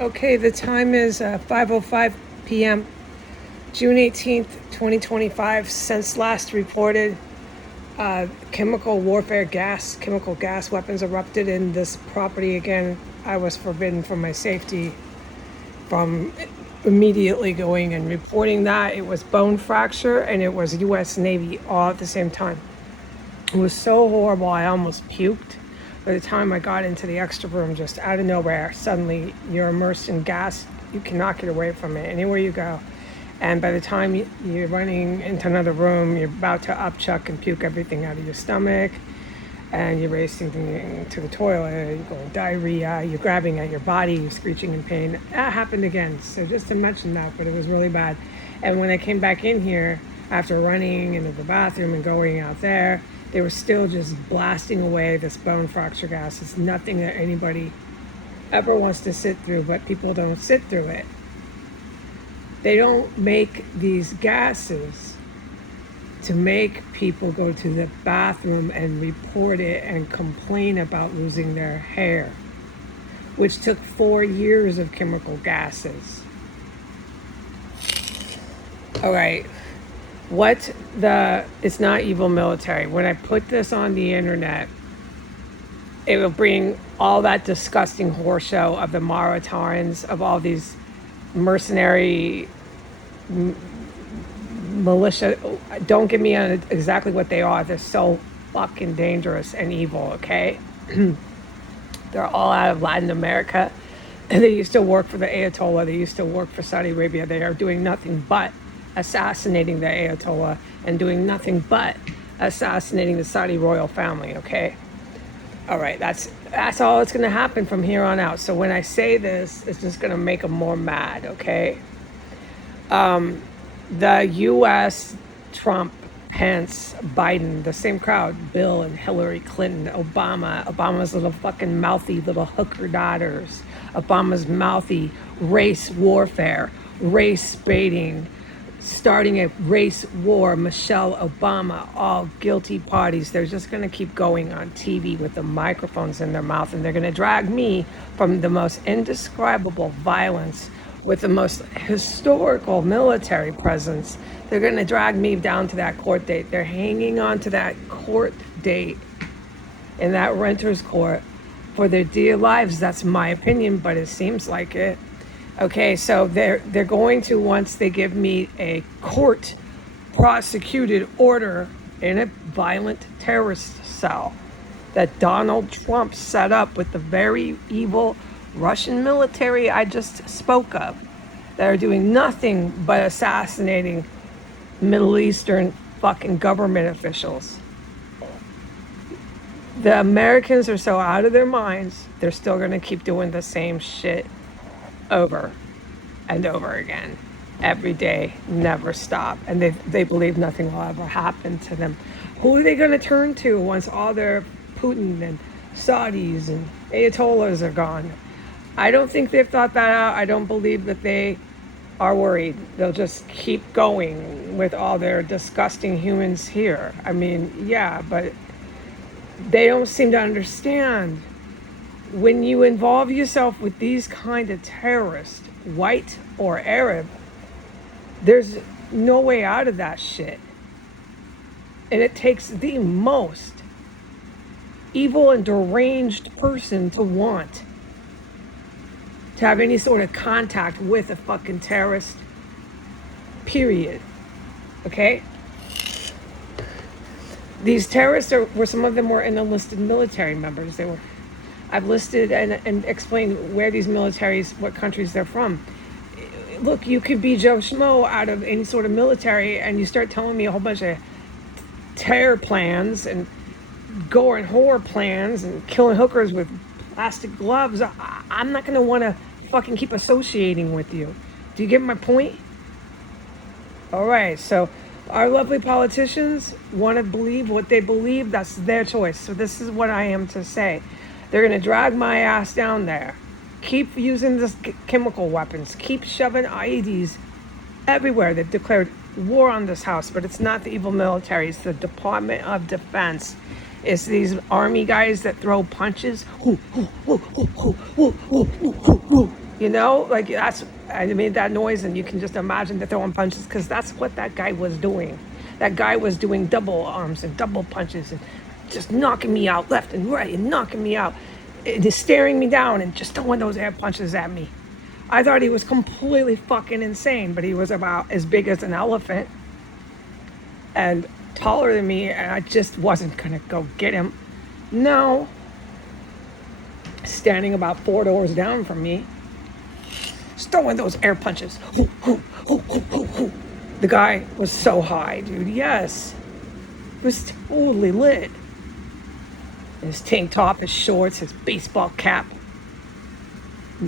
Okay, the time is 5:05 p.m., June 18th, 2025. Since last reported, chemical gas weapons erupted in this property again. I was forbidden for my safety from immediately going and reporting that. It was bone fracture and it was U.S. Navy all at the same time. It was so horrible, I almost puked. By the time I got into the extra room, just out of nowhere, suddenly you're immersed in gas. You cannot get away from it anywhere you go. And by the time you're running into another room, you're about to upchuck and puke everything out of your stomach. And you're racing to the toilet, you're going diarrhea, you're grabbing at your body, you're screeching in pain. That happened again. So just to mention that, but it was really bad. And when I came back in here, after running into the bathroom and going out there, they were still just blasting away this bone fracture gas. It's nothing that anybody ever wants to sit through, but people don't sit through it. They don't make these gases to make people go to the bathroom and report it and complain about losing their hair, which took 4 years of chemical gases. All right. It's not evil military. When I put this on the internet, it will bring all that disgusting horseshow of the Marathons, of all these mercenary militia. Don't get me on exactly what they are. They're so fucking dangerous and evil, okay? They're all out of Latin America. And they used to work for the Ayatollah. They used to work for Saudi Arabia. They are doing nothing but assassinating the Ayatollah and doing nothing but assassinating the Saudi royal family, okay? All right, that's all that's going to happen from here on out. So when I say this, it's just going to make them more mad, okay? The U.S., Trump, Pence, Biden, the same crowd, Bill and Hillary Clinton, Obama's little fucking mouthy little hooker daughters, Obama's mouthy race warfare, race baiting, starting a race war, Michelle Obama, all guilty parties. They're just going to keep going on TV with the microphones in their mouth, and they're going to drag me from the most indescribable violence with the most historical military presence. They're going to drag me down to that court date. They're hanging on to that court date in that renter's court for their dear lives. That's my opinion, but it seems like it. Okay, so they're going to, once they give me a court prosecuted order in a violent terrorist cell that Donald Trump set up with the very evil Russian military I just spoke of, that are doing nothing but assassinating Middle Eastern fucking government officials. The Americans are so out of their minds, they're still gonna keep doing the same shit over and over again, every day, never stop. And they believe nothing will ever happen to them. Who are they going to turn to once all their Putin and Saudis and Ayatollahs are gone? I don't think they've thought that out. I don't believe that they are worried. They'll just keep going with all their disgusting humans here. I mean, yeah, but they don't seem to understand. When you involve yourself with these kind of terrorists, white or Arab, there's no way out of that shit. And it takes the most evil and deranged person to want to have any sort of contact with a fucking terrorist, period. Okay? These terrorists some of them were enlisted military members. I've listed and explained where these militaries, what countries they're from. Look, you could be Joe Schmo out of any sort of military, and you start telling me a whole bunch of terror plans and gore and horror plans and killing hookers with plastic gloves. I'm not going to want to fucking keep associating with you. Do you get my point? All right, so our lovely politicians want to believe what they believe. That's their choice. So this is what I am to say. They're going to drag my ass down there. Keep using this chemical weapons. Keep shoving IEDs everywhere. They've declared war on this house, but it's not the evil military. It's the Department of Defense. It's these army guys that throw punches. You know, like I made that noise, and you can just imagine the throwing punches because that's what that guy was doing. That guy was doing double arms and double punches and just knocking me out left and right and knocking me out, and just staring me down and just throwing those air punches at me. I thought he was completely fucking insane, but he was about as big as an elephant and taller than me, and I just wasn't gonna go get him. No. Standing about 4 doors down from me, just throwing those air punches. Hoo, hoo, hoo, hoo, hoo, hoo. The guy was so high, dude. Yes. It was totally lit. His tank top, his shorts, his baseball cap.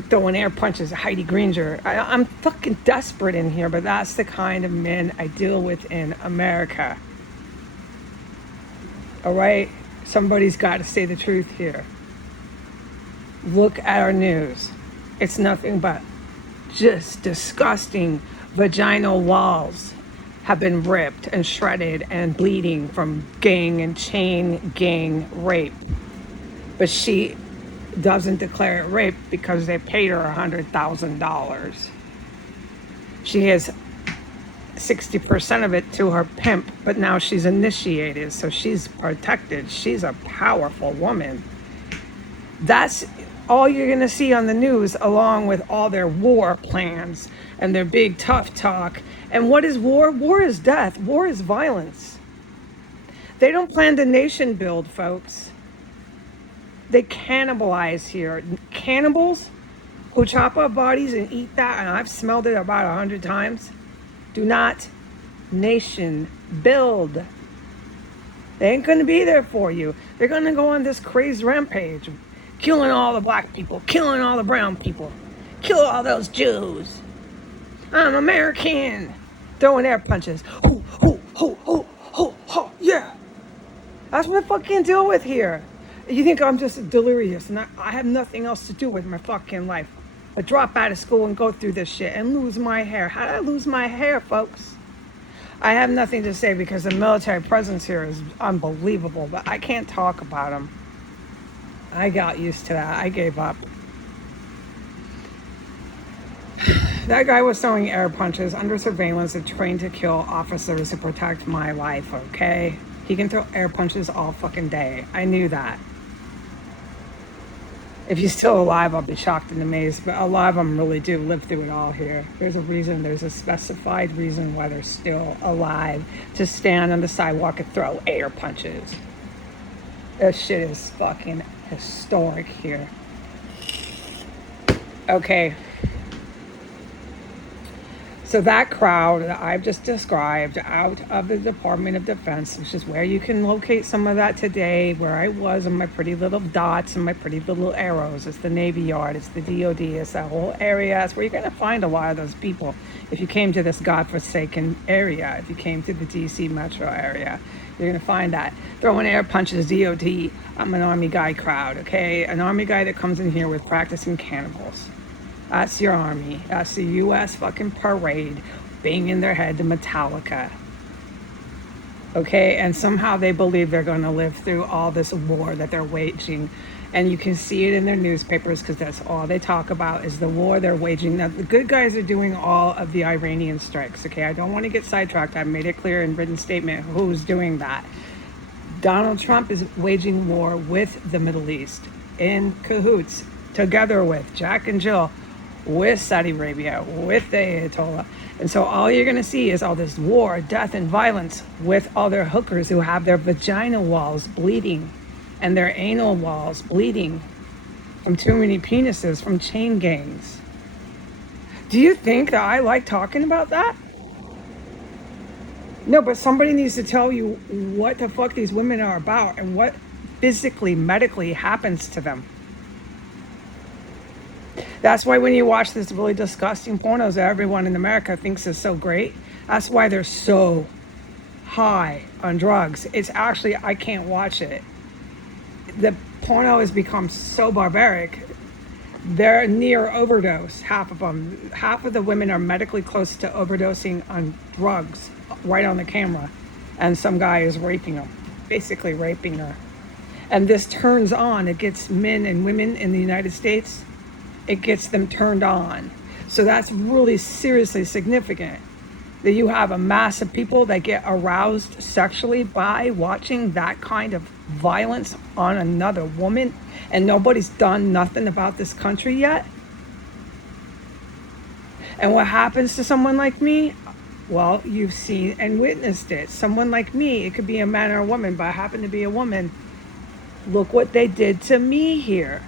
Throwing air punches at Heidi Granger. I'm fucking desperate in here, but that's the kind of men I deal with in America. All right? Somebody's got to say the truth here. Look at our news. It's nothing but just disgusting vaginal walls have been ripped and shredded and bleeding from gang and chain gang rape. But she doesn't declare it rape because they paid her $100,000. She has 60% of it to her pimp, but now she's initiated, so she's protected. She's a powerful woman. That's all you're going to see on the news, along with all their war plans and their big tough talk. And what is war? War is death. War is violence. They don't plan to nation build, folks. They cannibalize here. Cannibals who chop up bodies and eat that, and I've smelled it about 100 times, do not nation build. They ain't going to be there for you. They're going to go on this crazy rampage, killing all the black people, killing all the brown people, kill all those Jews. I'm American. Throwing air punches. Hoo, hoo, hoo, hoo, hoo, hoo, yeah. That's what I fucking deal with here. You think I'm just delirious and I have nothing else to do with my fucking life but drop out of school and go through this shit and lose my hair. How did I lose my hair, folks? I have nothing to say because the military presence here is unbelievable, but I can't talk about them. I got used to that. I gave up. That guy was throwing air punches under surveillance and trained to kill officers to protect my life, okay? He can throw air punches all fucking day. I knew that. If he's still alive, I'll be shocked and amazed, but a lot of them really do live through it all here. There's a reason, there's a specified reason why they're still alive, to stand on the sidewalk and throw air punches. This shit is fucking historic here. Okay. So that crowd that I've just described out of the Department of Defense, which is where you can locate some of that today, where I was on my pretty little dots and my pretty little arrows. It's the Navy Yard, it's the DOD, it's that whole area. That's where you're going to find a lot of those people. If you came to this godforsaken area, if you came to the DC metro area, you're going to find that. Throwing air punches, DOD, I'm an Army guy crowd, okay? An Army guy that comes in here with practicing cannibals. That's your Army. That's the U.S. fucking parade, banging their head to Metallica. Okay, and somehow they believe they're going to live through all this war that they're waging. And you can see it in their newspapers because that's all they talk about is the war they're waging. Now, the good guys are doing all of the Iranian strikes, okay? I don't want to get sidetracked. I made it clear in written statement who's doing that. Donald Trump is waging war with the Middle East in cahoots, together with Jack and Jill, with Saudi Arabia, with the Ayatollah. And so all you're going to see is all this war, death, and violence with all their hookers who have their vagina walls bleeding and their anal walls bleeding from too many penises from chain gangs. Do you think that I like talking about that? No, but somebody needs to tell you what the fuck these women are about and what physically, medically happens to them. That's why when you watch this really disgusting pornos that everyone in America thinks is so great, that's why they're so high on drugs. It's actually, I can't watch it. The porno has become so barbaric. They're near overdose, half of them. Half of the women are medically close to overdosing on drugs right on the camera. And some guy is raping them, basically raping her. And this turns on, it gets men and women in the United States it gets them turned on. So that's really seriously significant, that you have a mass of people that get aroused sexually by watching that kind of violence on another woman, and nobody's done nothing about this country yet. And what happens to someone like me? Well, you've seen and witnessed it. Someone like me, it could be a man or a woman, but I happen to be a woman. Look what they did to me here.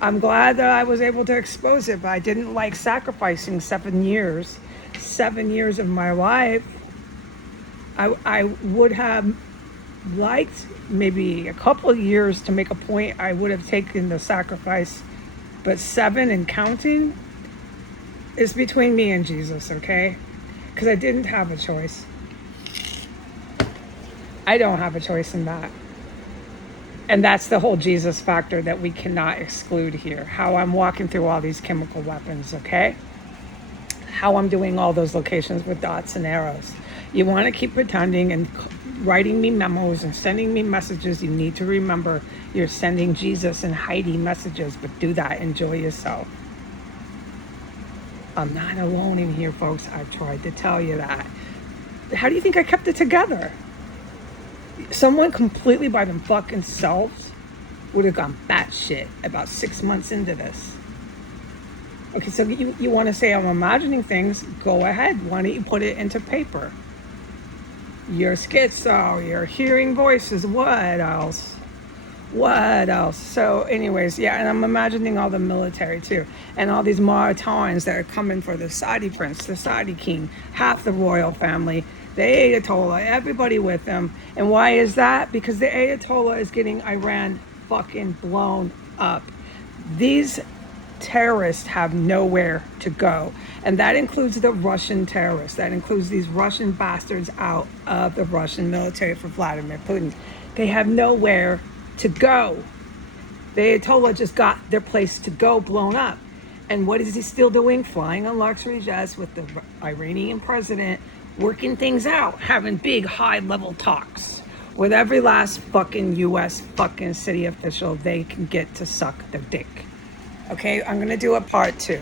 I'm glad that I was able to expose it, but I didn't like sacrificing 7 years. 7 years of my life. I would have liked maybe a couple of years to make a point. I would have taken the sacrifice, but 7 and counting is between me and Jesus, okay? Because I didn't have a choice. I don't have a choice in that. And that's the whole Jesus factor that we cannot exclude here. How I'm walking through all these chemical weapons, okay? How I'm doing all those locations with dots and arrows. You want to keep pretending and writing me memos and sending me messages. You need to remember you're sending Jesus and Heidi messages, but do that. Enjoy yourself. I'm not alone in here, folks. I've tried to tell you that. How do you think I kept it together? Someone completely by them fucking selves would have gone batshit about 6 months into this. Okay, so you want to say I'm imagining things, go ahead. Why don't you put it into paper? You're schizo, you're hearing voices, what else? What else? So anyways, yeah, and I'm imagining all the military too. And all these Mauritanians that are coming for the Saudi prince, the Saudi king, half the royal family, the Ayatollah, everybody with them. And why is that? Because the Ayatollah is getting Iran fucking blown up. These terrorists have nowhere to go. And that includes the Russian terrorists. That includes these Russian bastards out of the Russian military for Vladimir Putin. They have nowhere to go. The Ayatollah just got their place to go blown up. And what is he still doing? Flying on luxury jets with the Iranian president, working things out, having big high-level talks with every last fucking U.S. fucking city official they can get to suck their dick. Okay, I'm going to do a part 2.